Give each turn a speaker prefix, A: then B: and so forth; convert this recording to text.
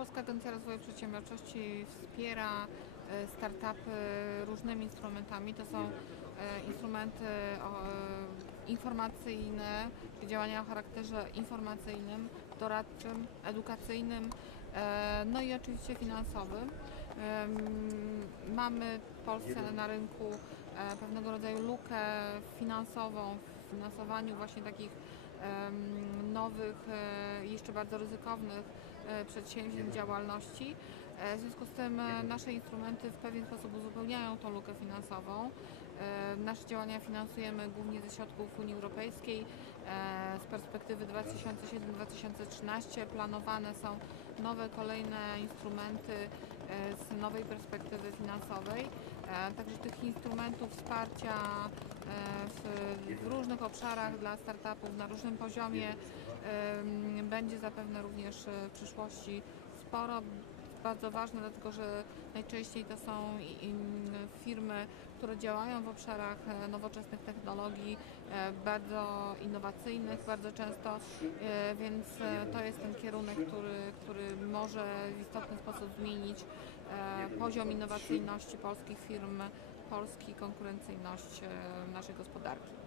A: Polska Agencja Rozwoju Przedsiębiorczości wspiera e, startupy różnymi instrumentami. To są e, instrumenty e, informacyjne, działania o charakterze informacyjnym, doradczym, edukacyjnym, no i oczywiście finansowym. Mamy w Polsce na rynku pewnego rodzaju lukę finansową w finansowaniu właśnie takich nowych, e, jeszcze bardzo ryzykownych e, przedsięwzięć, działalności. E, W związku z tym e, nasze instrumenty w pewien sposób uzupełniają tą lukę finansową. Nasze działania finansujemy głównie ze środków Unii Europejskiej. Z perspektywy 2007-2013 planowane są nowe, kolejne instrumenty z nowej perspektywy finansowej. Także tych instrumentów wsparcia różnych obszarach dla startupów na różnym poziomie będzie zapewne również e, w przyszłości sporo. Bardzo ważne, dlatego że najczęściej to są firmy, które działają w obszarach e, nowoczesnych technologii, e, bardzo innowacyjnych bardzo często, więc to jest ten kierunek, który, który może w istotny sposób zmienić poziom innowacyjności polskich firm, polski konkurencyjność naszej gospodarki.